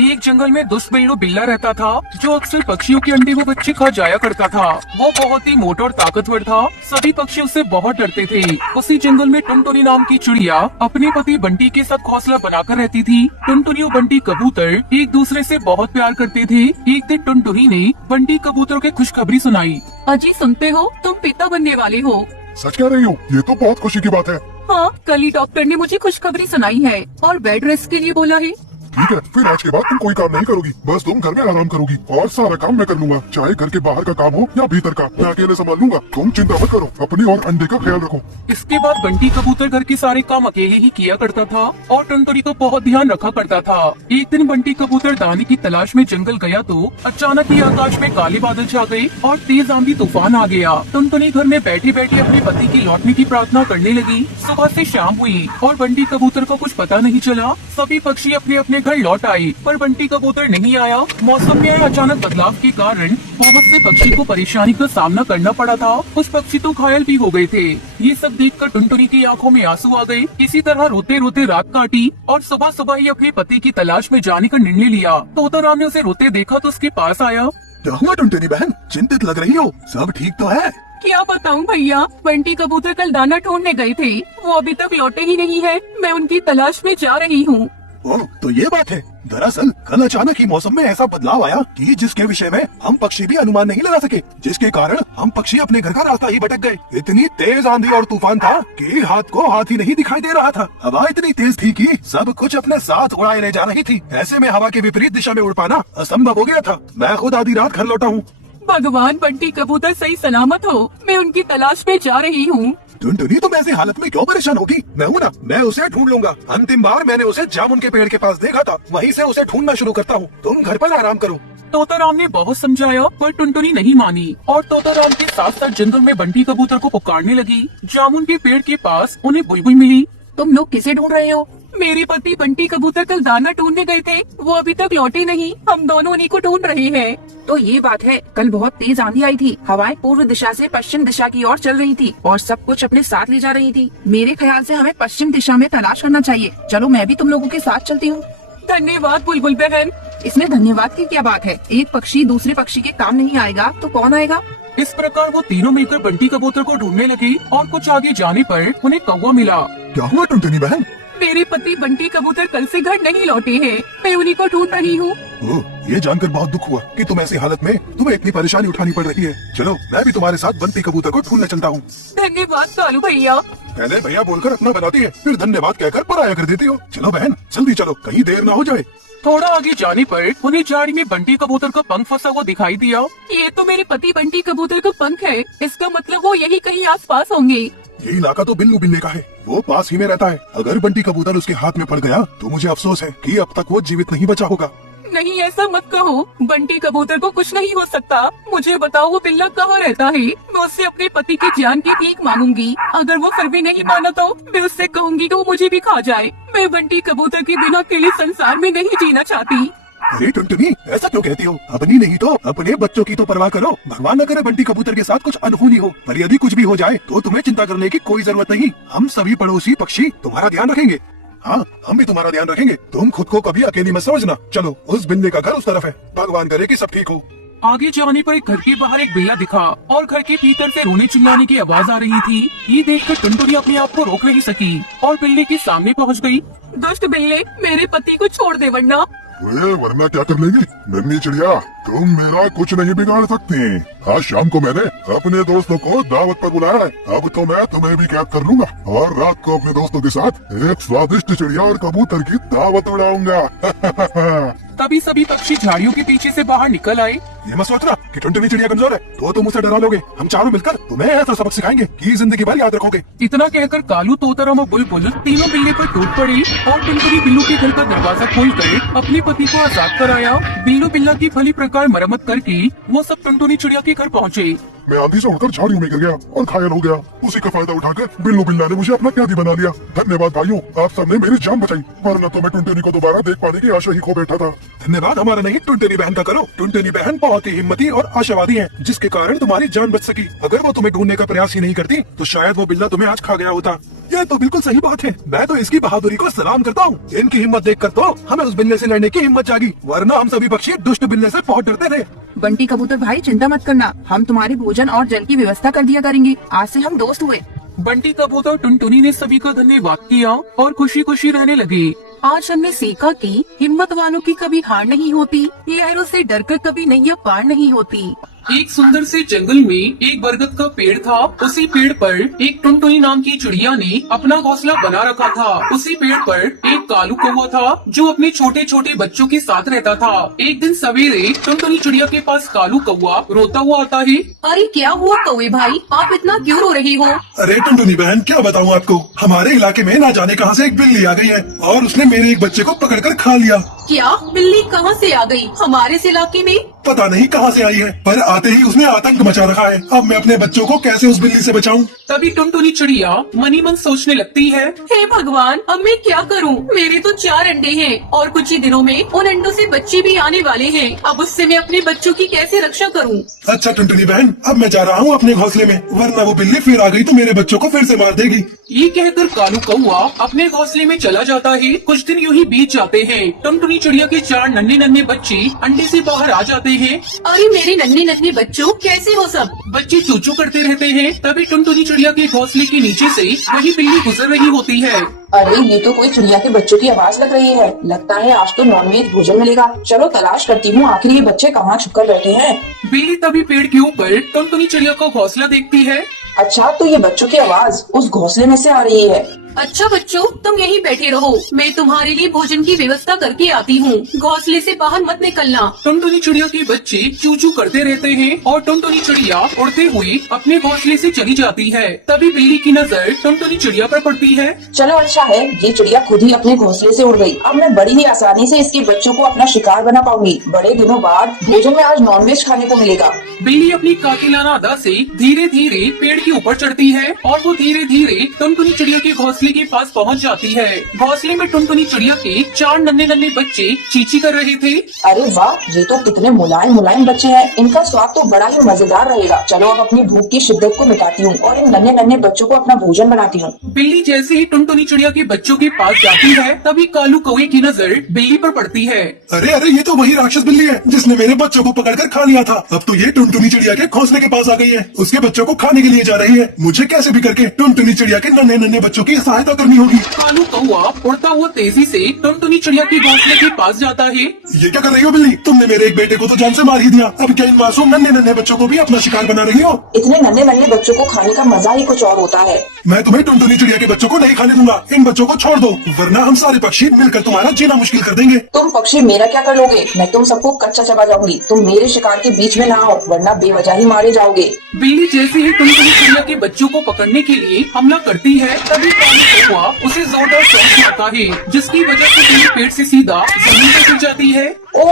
एक जंगल में दुष्ट बिल्लू बिल्ला रहता था जो अक्सर पक्षियों के अंडे व बच्चे खा जाया करता था। वो बहुत ही मोटा और ताकतवर था। सभी पक्षी उससे बहुत डरते थे। उसी जंगल में टुनटुनी नाम की चिड़िया अपने पति बंटी के साथ घोंसला बनाकर रहती थी। टुनटुनी और बंटी कबूतर एक दूसरे से बहुत प्यार करते थे। एक दिन टुनटुनी ने बंटी कबूतर की खुशखबरी सुनाई। अजी सुनते हो, तुम पिता बनने वाले हो। सच कह रही हो? ये तो बहुत खुशी की बात है। हाँ, कल ही डॉक्टर ने मुझे खुशखबरी सुनाई है और बेड रेस्ट के लिए बोला है। ठीक है, फिर आज के बाद तुम कोई काम नहीं करोगी, बस तुम घर में आराम करोगी और सारा काम मैं कर लूंगा, चाहे घर के बाहर का काम हो या भीतर का, मैं अकेले संभाल लूंगा। तुम चिंता मत करो, अपनी और अंडे का ख्याल रखो। इसके बाद बंटी कबूतर घर के सारे काम अकेले ही किया करता था और टुनटुनी को बहुत ध्यान रखा करता था। एक दिन बंटी कबूतर दाने की तलाश में जंगल गया तो अचानक ही आकाश में काले बादल छा गए और तेज आंधी तूफान आ गया। टुनटुनी घर में बैठे बैठे अपने पति की लौटने की प्रार्थना करने लगी। सुबह से शाम हुई और बंटी कबूतर को कुछ पता नहीं चला। सभी पक्षी अपने अपने घर लौट आए पर बंटी कबूतर नहीं आया। मौसम में आए अचानक बदलाव के कारण बहुत से पक्षी को परेशानी का सामना करना पड़ा था। कुछ पक्षी तो घायल भी हो गए थे। ये सब देखकर टुनटुनी की आंखों में आंसू आ गए। इसी तरह रोते रोते रात काटी और सुबह सुबह ही अपने पति की तलाश में जाने का निर्णय लिया। तोताराम ने उसे रोते देखा तो उसके पास आया। क्या हुआ टुनटुनी बहन, चिंतित लग रही हो? सब ठीक तो है? क्या बताऊं भैया, बंटी कबूतर कल दाना ढूंढने गए थे, वो अभी तक लौटे ही नहीं है। मैं उनकी तलाश में जा रही हूँ। ओह, तो ये बात है। दरअसल कल अचानक ही मौसम में ऐसा बदलाव आया कि जिसके विषय में हम पक्षी भी अनुमान नहीं लगा सके, जिसके कारण हम पक्षी अपने घर का रास्ता ही भटक गए। इतनी तेज आंधी और तूफान था कि हाथ को हाथ ही नहीं दिखाई दे रहा था। हवा इतनी तेज थी कि सब कुछ अपने साथ उड़ाए ले जा रही थी। ऐसे में हवा के विपरीत दिशा में उड़ पाना असंभव हो गया था। मैं खुद आधी रात घर लौटा हूँ। भगवान, बंटी कबूतर सही सलामत हो। मैं उनकी तलाश में जा रही हूँ। टुनटुनी तुम ऐसी हालत में क्यों परेशान होगी? मैं हूँ ना, मैं उसे ढूंढ लूंगा। अंतिम बार मैंने उसे जामुन के पेड़ के पास देखा था, वहीं से उसे ढूंढना शुरू करता हूँ। तुम घर पर आराम करो। तोताराम ने बहुत समझाया पर टुनटुनी नहीं मानी और तोताराम के साथ साथ जंगल में बंटी कबूतर को पुकारने लगी। जामुन के पेड़ के पास उन्हें बुलबुल मिली। तुम लोग किसे ढूंढ रहे हो? मेरे पति बंटी कबूतर कल दाना ढूंढने गए थे, वो अभी तक लौटे नहीं। हम दोनों उन्हीं को ढूंढ रहे हैं। तो ये बात है, कल बहुत तेज आंधी आई थी। हवाएं पूर्व दिशा से पश्चिम दिशा की ओर चल रही थी और सब कुछ अपने साथ ले जा रही थी। मेरे ख्याल से हमें पश्चिम दिशा में तलाश करना चाहिए। चलो मैं भी तुम लोगों के साथ चलती हूँ। धन्यवाद बुलबुल बहन। इसमें धन्यवाद की क्या बात है? एक पक्षी दूसरे पक्षी के काम नहीं आएगा तो कौन आएगा? इस प्रकार वो तीनों मिलकर बंटी कबूतर को ढूंढने लगे और कुछ आगे जाने पर उन्हें कौवा मिला। क्या हुआ टुनटुनी बहन? मेरे पति बंटी कबूतर कल से घर नहीं लौटे हैं। मैं उन्हीं को ढूंढ रही हूँ। ओह, ये जानकर बहुत दुख हुआ कि तुम ऐसी हालत में तुम्हें इतनी परेशानी उठानी पड़ रही है। चलो मैं भी तुम्हारे साथ बंटी कबूतर को ढूंढने चलता हूँ। धन्यवाद कालू भैया। पहले भैया बोलकर अपना बनाती है, फिर धन्यवाद कहकर पराया कर देती हो। चलो बहन, जल्दी चलो, कहीं देर ना हो जाए। थोड़ा आगे जाने पर उन्हें झाड़ी में बंटी कबूतर का पंख फंसा हुआ दिखाई दिया। ये तो मेरे पति बंटी कबूतर का पंख है। इसका मतलब वो यही कहीं आसपास होंगे। ये इलाका तो बिल्लू बिल्ले का है, वो पास ही में रहता है। अगर बंटी कबूतर उसके हाथ में पड़ गया तो मुझे अफसोस है कि अब तक वो जीवित नहीं बचा होगा। नहीं, ऐसा मत कहो। बंटी कबूतर को कुछ नहीं हो सकता। मुझे बताओ वो बिल्ला कहाँ रहता है? मैं उससे अपने पति की जान की भीख मांगूंगी। अगर वो फिर भी नहीं माना तो मैं उससे कहूंगी कि वो मुझे भी खा जाए। मैं बंटी कबूतर के बिना अकेले संसार में नहीं जीना चाहती। अरे टुनटुनी, ऐसा क्यों कहती हो? अपनी नहीं तो अपने बच्चों की तो परवाह करो। भगवान न करे बंटी कबूतर के साथ कुछ अनहोनी हो, पर यदि कुछ भी हो जाए तो तुम्हें चिंता करने की कोई जरूरत नहीं। हम सभी पड़ोसी पक्षी तुम्हारा ध्यान रखेंगे। हाँ, हम भी तुम्हारा ध्यान रखेंगे। तुम खुद को कभी अकेली मत समझना। चलो, उस बिल्ले का घर उस तरफ है। भगवान करे कि सब ठीक हो। आगे जाने पर एक घर के बाहर एक बिल्ला दिखा और घर के भीतर से रोने चिल्लाने की आवाज आ रही थी। ये देखकर टुनटुनी अपने आप को रोक नहीं सकी और बिल्ले के सामने पहुंच गई। दुष्ट बिल्ले, मेरे पति को छोड़ दे वरना। वरना क्या कर लेगी नन्ही चिड़िया? तुम मेरा कुछ नहीं बिगाड़ सकती। आज शाम को मैंने अपने दोस्तों को दावत पर बुलाया है। अब तो मैं तुम्हें भी कैद कर लूंगा और रात को अपने दोस्तों के साथ एक स्वादिष्ट चिड़िया और कबूतर की दावत उड़ाऊंगा। तभी सभी पक्षी झाड़ियों के पीछे से बाहर निकल आए। ये मत सोचना कि टुनटुनी चिड़िया कमजोर है तो तुम उसे डरा लोगे। हम चारों मिलकर तुम्हें ऐसा सबक सिखाएंगे कि जिंदगी भर याद रखोगे। इतना कहकर कालू, तोताराम और बुलबुल तीनों बिल्ले पर टूट पड़े और टुनटुनी बिल्लू के घर का दरवाजा खोलकर अपने पति को आजाद कराया। बिल्लू बिल्ला की भली प्रकार मरम्मत करके वो सब टुनटुनी चिड़िया के घर पहुँचे। मैं आंधी से उड़कर झाड़ियों में गिर गया और घायल हो गया। उसी का फायदा उठाकर बिल्लू बिल्ला ने मुझे अपना कैदी बना लिया। धन्यवाद भाइयों, आप सबने मेरी जान बचाई, वरना तो मैं टुनटुनी को दोबारा देख पाने की आशा ही खो बैठा था। धन्यवाद हमारा नहीं टुनटुनी बहन का करो। टुनटुनी बहन बहुत ही हिम्मती और आशावादी है, जिसके कारण तुम्हारी जान बच सकी। अगर वो तुम्हें ढूंढने का प्रयास ही नहीं करती तो शायद वो बिल्ला तुम्हें आज खा गया होता। यह तो बिल्कुल सही बात है। मैं तो इसकी बहादुरी को सलाम करता हूँ। इनकी हिम्मत देखकर तो हमें उस बिल्ले से लड़ने की हिम्मत जागी, वरना हम सभी पक्षी दुष्ट बिल्ले से बहुत डरते थे। बंटी कबूतर भाई चिंता मत करना, हम तुम्हारे भोजन और जल की व्यवस्था कर दिया करेंगे। आज से हम दोस्त हुए। बंटी कबूतर टुनटुनी ने सभी का धन्यवाद किया और खुशी खुशी रहने लगे। आज हमने सीखा कि हिम्मत वालों की कभी हार नहीं होती, लहरों से डरकर कभी नैया पार नहीं होती। एक सुंदर से जंगल में एक बरगद का पेड़ था। उसी पेड़ पर एक टुनटुनी नाम की चिड़िया ने अपना घोंसला बना रखा था। उसी पेड़ पर एक कालू कौवा था जो अपने छोटे छोटे बच्चों के साथ रहता था। एक दिन सवेरे टुनटुनी चिड़िया के पास कालू कौवा रोता हुआ आता है। अरे क्या हुआ कौवे भाई, आप इतना क्यों रो रही हो? अरे टुनटुनी बहन क्या बताऊँ आपको, हमारे इलाके में ना जाने कहाँ से एक बिल्ली आ गई है और उसने मेरे एक बच्चे को पकड़कर खा लिया। क्या बिल्ली कहाँ से आ गई हमारे इस इलाके में? पता नहीं कहाँ से आई है, पर आते ही उसने आतंक मचा रखा है। अब मैं अपने बच्चों को कैसे उस बिल्ली से बचाऊं? तभी टुनटुनी चिड़िया मनी मन सोचने लगती है। हे भगवान, अब मैं क्या करूं? मेरे तो 4 अंडे हैं और कुछ ही दिनों में उन अंडों से बच्चे भी आने वाले हैं। अब उससे मैं अपने बच्चों की कैसे रक्षा करूं? अच्छा टुनटुनी बहन, अब मैं जा रहा हूँ अपने घोंसले में, वरना वो बिल्ली फिर आ गई तो मेरे बच्चों को फिर से मार देगी। ये कहकर कालू कौवा अपने घोंसले में चला जाता है। कुछ दिन यूं ही बीत जाते हैं। टुनटुनी चिड़िया के 4 नन्हे नन्हे बच्चे अंडे से बाहर आ जाते हैं। अरे मेरे नन्हे नन्हे बच्चों, कैसे हो सब? बच्चे चूचू करते रहते हैं। तभी टुनटुनी चिड़िया के घोंसले के नीचे से वही बिल्ली गुजर रही होती है। अरे ये तो कोई चिड़िया के बच्चों की आवाज लग रही है। लगता है आज तो नॉनवेज भोजन मिलेगा। चलो तलाश करती हूँ आखिर ये बच्चे कहाँ छुपकर बैठे हैं। बिल्ली तभी पेड़ के ऊपर टुनटुनी चिड़िया का घोंसला देखती है। अच्छा तो ये बच्चों की आवाज उस घोंसले में से आ रही है। अच्छा बच्चों, तुम यहीं बैठे रहो, मैं तुम्हारे लिए भोजन की व्यवस्था करके आती हूँ। घोंसले से बाहर मत निकलना। टुनटुनी चिड़िया के बच्चे चूचू करते रहते हैं और टुनटुनी चिड़िया उड़ते हुए अपने घोंसले से चली जाती है। तभी बिल्ली की नजर टुनटुनी चिड़िया पर पड़ती है। चलो अच्छा है, ये चिड़िया खुद ही अपने घोंसले से उड़ गई। अब मैं बड़ी ही आसानी से इसके बच्चों को अपना शिकार बना पाऊंगी। बड़े दिनों बाद भोजन में आज नॉनवेज खाने को मिलेगा। बिल्ली अपनी कातिलाना अदा से धीरे धीरे पेड़ के ऊपर चढ़ती है और वो धीरे धीरे टुनटुनी चिड़िया के घोंसले के पास पहुंच जाती है। घोंसले में टुनटुनी चिड़िया के 4 नन्हे नन्हे बच्चे चींची कर रहे थे। अरे वाह, ये तो कितने मुलायम मुलायम बच्चे हैं। इनका स्वाद तो बड़ा ही मजेदार रहेगा। चलो अब अपनी भूख की शिद्दत को मिटाती हूँ और इन नन्हे नन्हे बच्चों को अपना भोजन बनाती हूँ। बिल्ली जैसे ही टुनटुनी चिड़िया के बच्चों के पास जाती है तभी कालू कौवे की नजर बिल्ली पर पड़ती है। अरे अरे ये तो वही राक्षस बिल्ली है जिसने मेरे बच्चों को पकड़कर खा लिया था। अब तो ये टुनटुनी चिड़िया के घोंसले के पास आ गई है, उसके बच्चों को खाने के लिए जा रही है। मुझे कैसे भी करके टुनटुनी चिड़िया के नन्हे नन्हे बच्चों की सहायता करनी होगी। कालू कौवा उड़ता हुआ तेजी से टुनटुनी चिड़िया के घोंसले के पास जाता है। ये क्या कर रही हो बिल्ली? तुमने मेरे एक बेटे को तो जान से मार ही दिया, अब क्या इन मासूम नन्हे नन्हे बच्चों को भी अपना शिकार बना रही हो? इतने नन्हे नन्हे बच्चों को खाने का मजा ही कुछ और होता है। मैं तुम्हें टुनटुनी चिड़िया के बच्चों को नहीं खाने दूंगा। इन बच्चों को छोड़ दो, वरना हम सारे पक्षी मिलकर तुम्हारा जीना मुश्किल कर देंगे। तुम पक्षी मेरा क्या कर लोगे? मैं तुम सबको कच्चा चबा जाऊंगी। तुम मेरे शिकार के बीच में ना आओ, वरना बेवजह ही मारे जाओगे। बिल्ली जैसे ही टुनटुनी चिड़िया के बच्चों को पकड़ने के लिए हमला करती है तभी कालू कौवा उसे जोरदार चोट मारता है, जिसकी वजह से बिल्ली पेड़ से सीधा जमीन पर गिर जाती है। ओ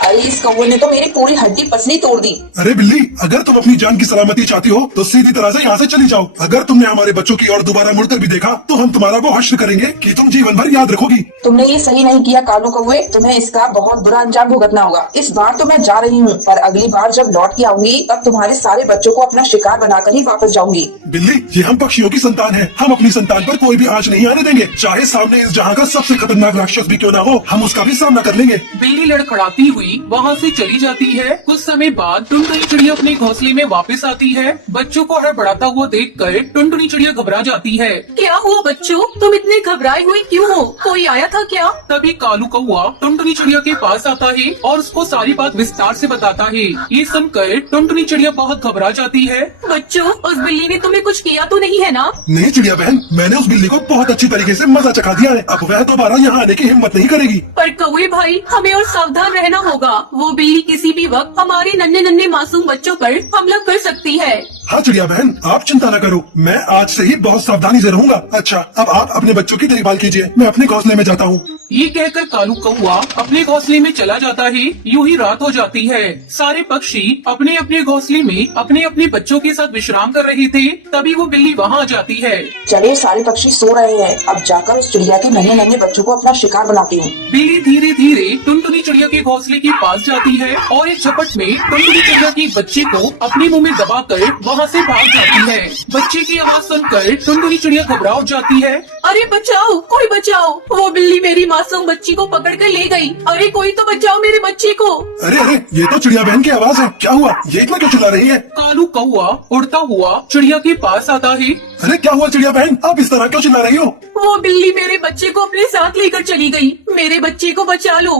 अरे इस कौवे ने तो मेरी पूरी हड्डी पसली तोड़ दी। अरे बिल्ली, अगर तुम अपनी जान की सलामती चाहती हो तो सीधी तरह से यहाँ से चली जाओ। अगर तुमने हमारे बच्चों की ओर दोबारा मुड़कर भी देखा तो हम तुम्हारा वो हश्र करेंगे कि तुम जीवन भर याद रखोगी। तुमने ये सही नहीं किया कालू कौवे, तुम्हें इसका बहुत बुरा अंजाम भुगतना होगा। इस बार तो मैं जा रही हूँ, पर अगली बार जब लौट के आऊंगी तब तुम्हारे सारे बच्चों को अपना शिकार बनाकर ही वापस जाऊंगी। बिल्ली, ये हम पक्षियों की संतान है, हम अपनी संतान पर कोई भी आँच नहीं आने देंगे। चाहे सामने इस जहाँ का सबसे खतरनाक राक्षस भी क्यों ना हो, हम उसका भी सामना कर लेंगे। बिल्ली लड़खड़ाती हुई वहाँ से चली जाती है। कुछ समय बाद टुनटुनी चिड़िया अपने घोंसले में वापस आती है। बच्चों को हड़बड़ाता हुआ देखकर टुनटुनी चिड़िया घबरा जाती है। क्या हुआ बच्चों, तुम इतने घबराए हुए क्यों हो? कोई आया था क्या? तभी कालू कौवा टुनटुनी चिड़िया के पास आता है और उसको सारी बात विस्तार से बताता है। ये सुनकर टुनटुनी चिड़िया बहुत घबरा जाती है। बच्चों, उस बिल्ली ने तुम्हें कुछ किया तो नहीं है ना? नहीं चिड़िया बहन, मैंने उस बिल्ली को बहुत अच्छी तरीके से मजा चखा दिया है। अब वह दोबारा यहाँ आने की हिम्मत नहीं करेगी। पर कौवे भाई, हमें और सावधान रहना होगा। वो बिल्ली किसी भी वक्त हमारे नन्हे नन्हे मासूम बच्चों पर हमला कर सकती है। हाँ चिड़िया बहन, आप चिंता न करो, मैं आज से ही बहुत सावधानी से रहूंगा। अच्छा, अब आप अपने बच्चों की देखभाल कीजिए, मैं अपने घोंसले में जाता हूँ। ये कहकर कालू कौवा अपने घोंसले में चला जाता है। यूं ही रात हो जाती है। सारे पक्षी अपने अपने घोंसले में अपने अपने बच्चों के साथ विश्राम कर रहे थे। तभी वो बिल्ली वहाँ आ जाती है। चलिए सारे पक्षी सो रहे हैं, अब जाकर उस चिड़िया के नन्हे नन्हे बच्चों को अपना शिकार बनाती हूँ। बिल्ली धीरे धीरे टुनटुनी चिड़िया के घोंसले के पास जाती है और एक झपट में टुनटुनी चिड़िया की बच्ची को अपने मुंह में दबाकर वहाँ से भाग जाती है। बच्चे की आवाज सुनकर टुनटुनी चिड़िया घबरा जाती है। अरे बचाओ, कोई बचाओ, वो बिल्ली मेरी मासूम बच्ची को पकड़ कर ले गई। अरे कोई तो बचाओ मेरे बच्चे को। अरे अरे, ये तो चिड़िया बहन की आवाज है। क्या हुआ? ये इतना क्यों चिल्ला रही है? कालू कौआ उड़ता हुआ चिड़िया के पास आता है। अरे क्या हुआ चिड़िया बहन, आप इस तरह क्यों चिल्ला रही हो? वो बिल्ली मेरे बच्चे को अपने साथ लेकर चली गई। मेरे बच्चे को बचा लो।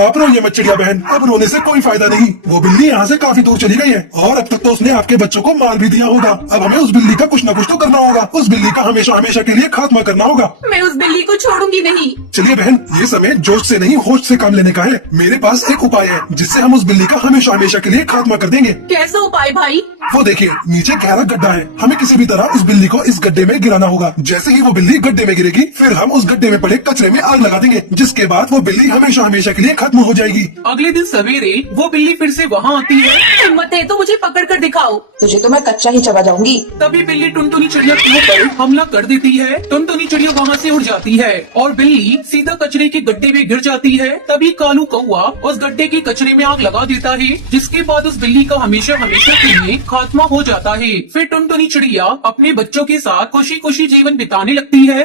आप रोइए मत चिड़िया बहन, अब रोने से कोई फायदा नहीं। वो बिल्ली यहाँ से काफी दूर चली गई है और अब तक तो उसने आपके बच्चों को मार भी दिया होगा। अब हमें उस बिल्ली का कुछ न कुछ तो करना होगा। उस बिल्ली का हमेशा हमेशा के लिए खात्मा करना होगा। मैं उस बिल्ली को छोड़ूंगी नहीं। चलिए बहन, ये समय जोश से नहीं होश से काम लेने का है। मेरे पास एक उपाय है जिससे हम उस बिल्ली का हमेशा हमेशा के लिए खात्मा कर देंगे। कैसा उपाय भाई? वो देखिए, नीचे गहरा गड्ढा है। हमें किसी भी तरह उस बिल्ली को इस गड्ढे में गिराना होगा। जैसे ही वो बिल्ली गड्ढे में गिरेगी, फिर हम उस गड्ढे में पड़े कचरे में आग लगा देंगे, जिसके बाद वो बिल्ली हमेशा हमेशा के लिए खत्म हो जाएगी। अगले दिन सवेरे वो बिल्ली फिर से वहाँ आती है। हिम्मत है तो मुझे पकड़ कर दिखाओ। तुझे तो मैं कच्चा ही चबा जाऊंगी। तभी बिल्ली टुनटुनी चिड़िया के ऊपर हमला कर देती है। टुनटुनी चिड़िया वहाँ से उड़ जाती है और बिल्ली सीधा कचरे के गड्ढे में गिर जाती है। तभी कालू कौआ उस गड्ढे के कचरे में आग लगा देता है, जिसके बाद उस बिल्ली का हमेशा हमेशा के लिए खात्मा हो जाता है। फिर टुनटुनी चिड़िया अपने बच्चों के साथ खुशी खुशी जीवन बिताने लगती है।